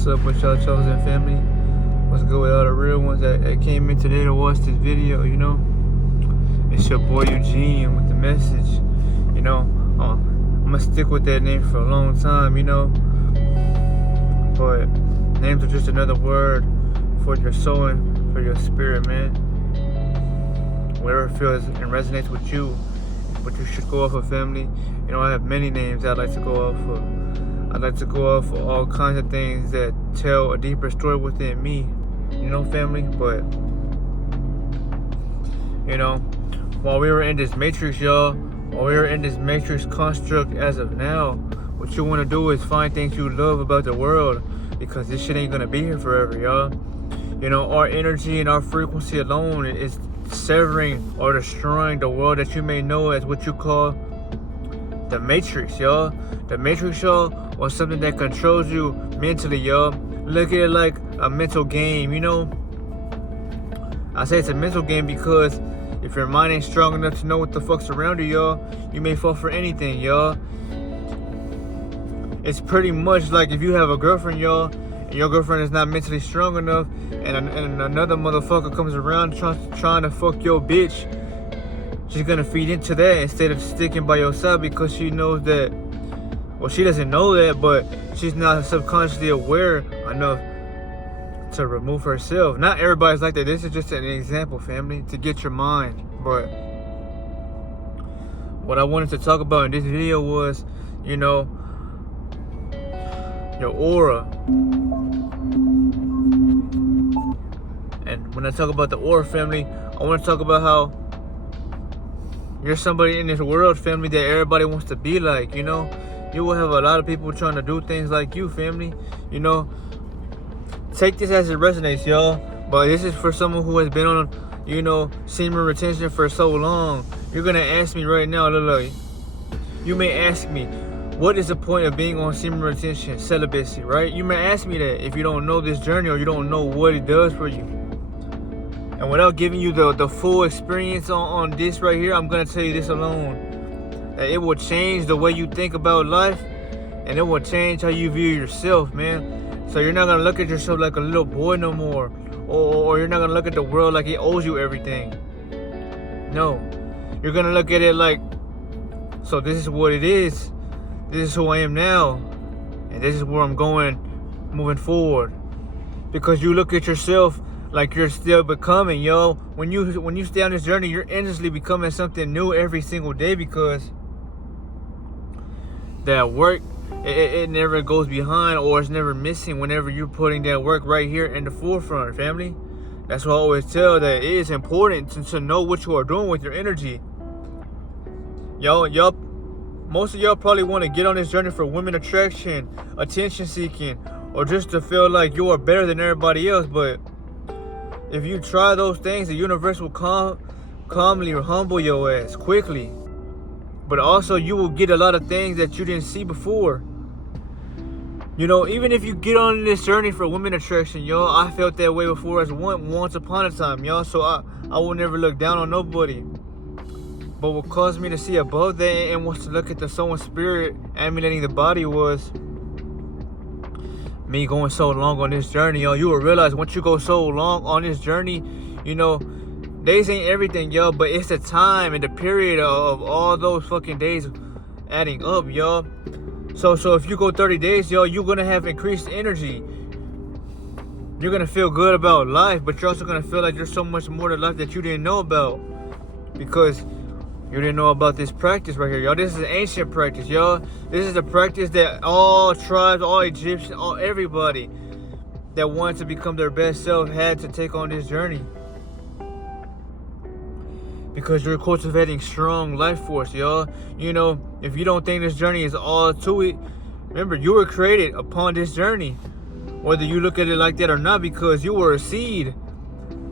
What's up with y'all chosen family? What's good with all the real ones that came in today to watch this video, you know? It's your boy Eugene with the message, you know? I'm gonna stick with that name for a long time, you know? But names are just another word for your soul and for your spirit, man. Whatever feels and resonates with you, but you should go off of, family. You know, I have many names I'd like to go off of. I'd like to go off of all kinds of things that tell a deeper story within me, you know, family. But, you know, while we were in this matrix, y'all, while we were in this matrix construct as of now, what you want to do is find things you love about the world, because this shit ain't gonna be here forever, y'all. You know, our energy and our frequency alone is severing or destroying the world that you may know as what you call the matrix, y'all. The matrix, y'all, or something that controls you mentally, y'all. Look at it like a mental game, you know. I say it's a mental game because if your mind ain't strong enough to know what the fuck's around you, y'all, you may fall for anything, y'all. It's pretty much like if you have a girlfriend, y'all, and your girlfriend is not mentally strong enough, and another motherfucker comes around trying to fuck your bitch, she's gonna feed into that instead of sticking by your side, because she knows that, well, she doesn't know that, but she's not subconsciously aware enough to remove herself. Not everybody's like that. This is just an example, family, to get your mind. But what I wanted to talk about in this video was, you know, your aura. And when I talk about the aura, family, I want to talk about how you're somebody in this world, family, that everybody wants to be like, you know. You will have a lot of people trying to do things like you, family. You know, take this as it resonates, y'all. But this is for someone who has been on, you know, semen retention for so long. You're gonna ask me right now, look, you may ask me, what is the point of being on semen retention, celibacy, right? You may ask me that if you don't know this journey or you don't know what it does for you. And without giving you the full experience on this right here, I'm gonna tell you this alone. That it will change the way you think about life, and it will change how you view yourself, man. So you're not gonna look at yourself like a little boy no more, or you're not gonna look at the world like it owes you everything. No, you're gonna look at it like, so this is what it is. This is who I am now, and this is where I'm going, moving forward. Because you look at yourself like you're still becoming, yo. When you stay on this journey, you're endlessly becoming something new every single day, because that work, it never goes behind, or it's never missing whenever you're putting that work right here in the forefront, family. That's why I always tell that it is important to know what you are doing with your energy. Y'all, most of y'all probably want to get on this journey for women attraction, attention seeking, or just to feel like you are better than everybody else. But if you try those things, the universe will calmly humble your ass quickly. But also, you will get a lot of things that you didn't see before. You know, even if you get on this journey for women attraction, y'all, I felt that way before as once upon a time, y'all. So I will never look down on nobody. But what caused me to see above that and wants to look at the soul and spirit emulating the body was me going so long on this journey, y'all. You will realize once you go so long on this journey, you know, days ain't everything, y'all, but it's the time and the period of all those fucking days adding up, y'all. So if you go 30 days, y'all, you're gonna have increased energy. You're gonna feel good about life, but you're also gonna feel like there's so much more to life that you didn't know about, because you didn't know about this practice right here, y'all. This is an ancient practice, y'all. This is a practice that all tribes, all Egyptians, everybody that wanted to become their best self had to take on this journey. Because you're cultivating strong life force, y'all. You know, if you don't think this journey is all to it, remember, you were created upon this journey. Whether you look at it like that or not, because you were a seed.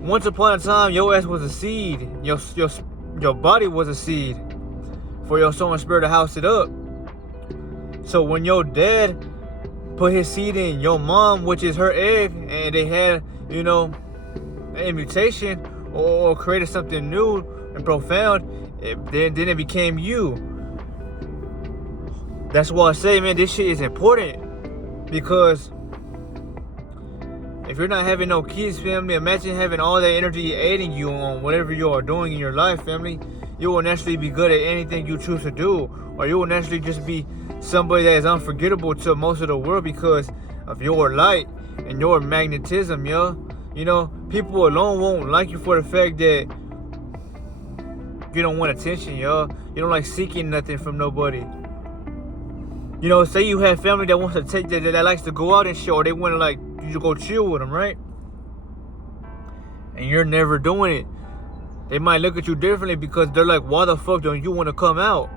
Once upon a time, your ass was a seed. Your body was a seed for your soul and spirit to house it up. So when your dad put his seed in your mom, which is her egg, and they had, you know, a mutation or created something new and profound, then it became you. That's why I say, man, this shit is important, because If you're not having no kids, family, imagine having all that energy aiding you on whatever you are doing in your life, family. You will naturally be good at anything you choose to do, or you will naturally just be somebody that is unforgettable to most of the world because of your light and your magnetism, yo. You know, people alone won't like you for the fact that you don't want attention, yo. You don't like seeking nothing from nobody. You know, say you have family that wants to take that likes to go out and shit, or they want to like you to go chill with them, right? And you're never doing it. They might look at you differently because they're like, why the fuck don't you want to come out?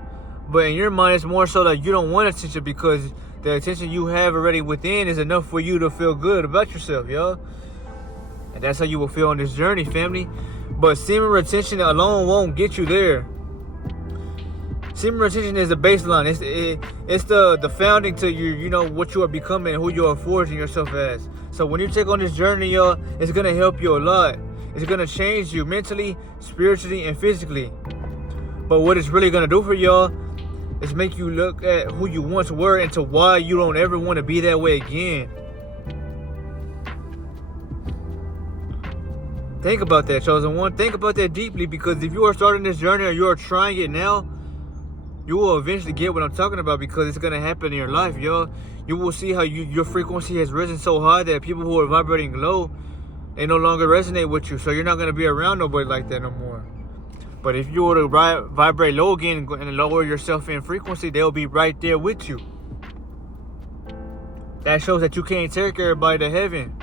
But in your mind, it's more so that you don't want attention because the attention you have already within is enough for you to feel good about yourself, yo. And that's how you will feel on this journey, family. But semen retention alone won't get you there. Semen retention is the baseline. It's the founding to you know, what you are becoming and who you are forging yourself as. So when you take on this journey, y'all, it's going to help you a lot. It's going to change you mentally, spiritually, and physically. But what it's really going to do for y'all is make you look at who you once were and to why you don't ever want to be that way again. Think about that, chosen one. Think about that deeply, because if you are starting this journey or you are trying it now, you will eventually get what I'm talking about, because it's going to happen in your life, yo. You will see how your frequency has risen so high that people who are vibrating low, they no longer resonate with you. So you're not going to be around nobody like that no more. But if you were to vibrate low again and lower yourself in frequency, they'll be right there with you. That shows that you can't take everybody to heaven.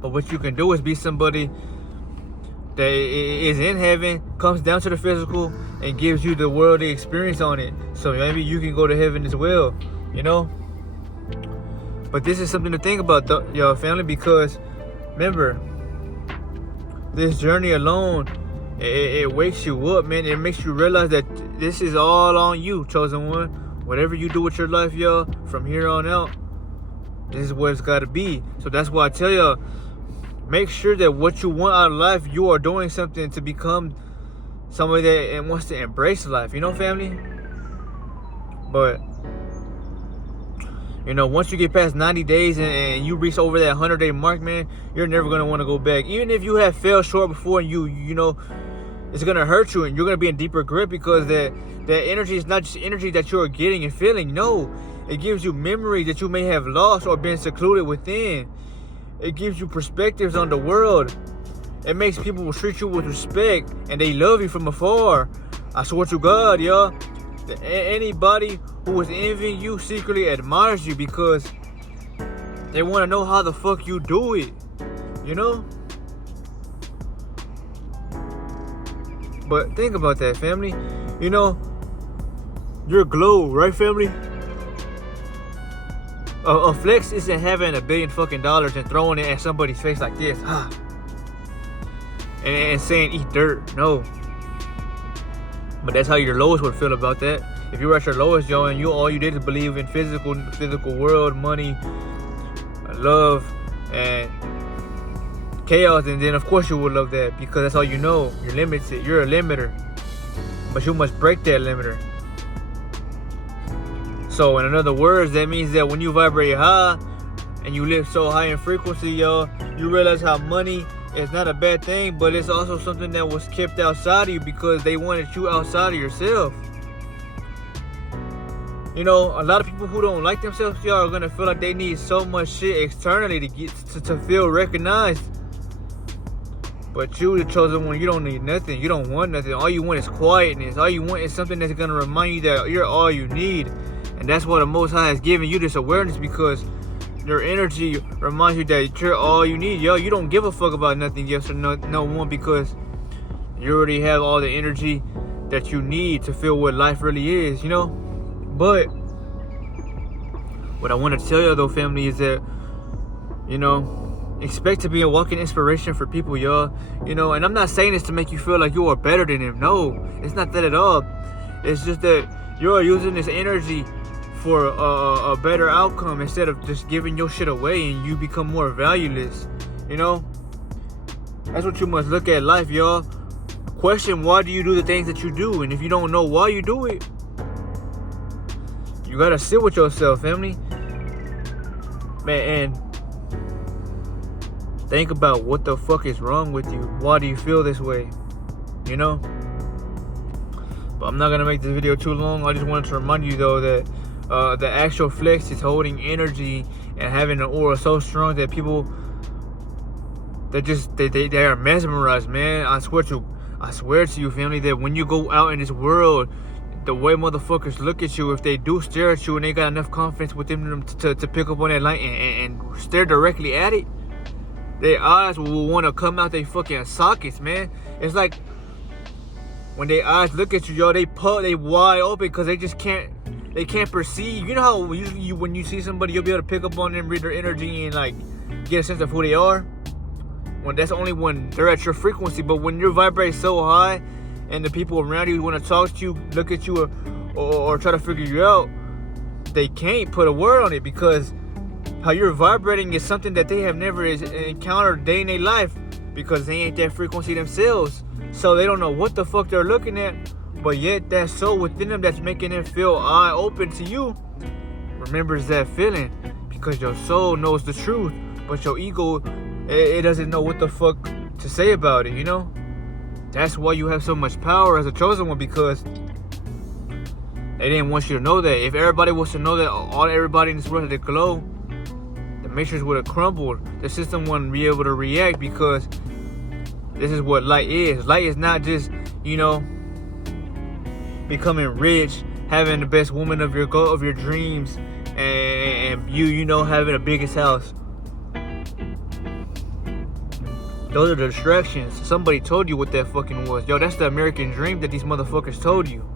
But what you can do is be somebody that is in heaven, comes down to the physical, and gives you the worldly experience on it. So maybe you can go to heaven as well, you know? But this is something to think about, y'all, family, because remember, this journey alone, it wakes you up, man. It makes you realize that this is all on you, chosen one. Whatever you do with your life, y'all, from here on out, this is what it's got to be. So that's why I tell y'all, make sure that what you want out of life, you are doing something to become somebody that wants to embrace life, you know, family? But, you know, once you get past 90 days and you reach over that 100-day mark, man, you're never going to want to go back. Even if you have fell short before and you know, it's going to hurt you and you're going to be in deeper grip, because that energy is not just energy that you're getting and feeling. No, it gives you memory that you may have lost or been secluded within. It gives you perspectives on the world. It makes people treat you with respect and they love you from afar. I swear to God, y'all. Anybody who is envying you secretly admires you because they want to know how the fuck you do it. You know? But think about that, family. You know, your glow, right, family? A flex isn't having $1 billion fucking dollars and throwing it at somebody's face like this, and saying eat dirt. No. But that's how your lowest would feel about that. If you were at your lowest, yo, and all you did is believe in physical world, money, love, and chaos, and then of course you would love that, because that's all you know. You're limited. You're a limiter. But you must break that limiter. So in other words, that means that when you vibrate high and you live so high in frequency, yo, you realize how money is not a bad thing, but it's also something that was kept outside of you because they wanted you outside of yourself. You know, a lot of people who don't like themselves, y'all, are gonna feel like they need so much shit externally to get to feel recognized. But you, the chosen one, you don't need nothing. You don't want nothing. All you want is quietness. All you want is something that's gonna remind you that you're all you need. And that's why the Most High has given you this awareness, because your energy reminds you that you're all you need. Yo, you don't give a fuck about nothing else or no one, because you already have all the energy that you need to feel what life really is, you know? But what I want to tell you though, family, is that, you know, expect to be a walking inspiration for people, y'all. You know, and I'm not saying this to make you feel like you are better than them. No, it's not that at all. It's just that you're using this energy for a better outcome, instead of just giving your shit away and you become more valueless. You know, that's what you must look at life, y'all. Question, why do you do the things that you do? And if you don't know why you do it, you gotta sit with yourself, family, man. And Think about what the fuck is wrong with you. Why do you feel this way? You know? But I'm not gonna make this video too long. I just wanted to remind you though that the actual flex is holding energy and having an aura so strong that people they are mesmerized, man. I swear to you, family, that when you go out in this world, the way motherfuckers look at you, if they do stare at you and they got enough confidence within them to pick up on that light and stare directly at it, their eyes will want to come out their fucking sockets, man. It's like when their eyes look at you, yo, they wide open because they just can't perceive. You know how usually when you see somebody, you'll be able to pick up on them, read their energy, and like get a sense of who they are. When that's only when they're at your frequency. But when you vibrate so high and the people around you want to talk to you, look at you, or try to figure you out, they can't put a word on it because how you're vibrating is something that they have never encountered day in their life because they ain't that frequency themselves. So they don't know what the fuck they're looking at, but yet that soul within them that's making them feel eye open to you remembers that feeling because your soul knows the truth, but your ego, it doesn't know what the fuck to say about it, you know? That's why you have so much power as a chosen one, because they didn't want you to know that. If everybody was to know that everybody in this world had a glow, the matrix would have crumbled. The system wouldn't be able to react because this is what light is. Light is not just, you know, becoming rich, having the best woman of your dreams, and you know, having the biggest house. Those are the distractions. Somebody told you what that fucking was. Yo, that's the American dream that these motherfuckers told you.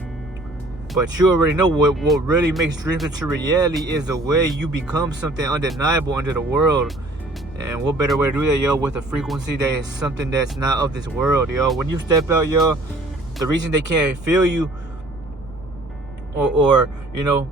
But you already know what really makes dreams into reality is the way you become something undeniable under the world. And what better way to do that, yo, with a frequency that is something that's not of this world, yo. When you step out, yo, the reason they can't feel you or you know,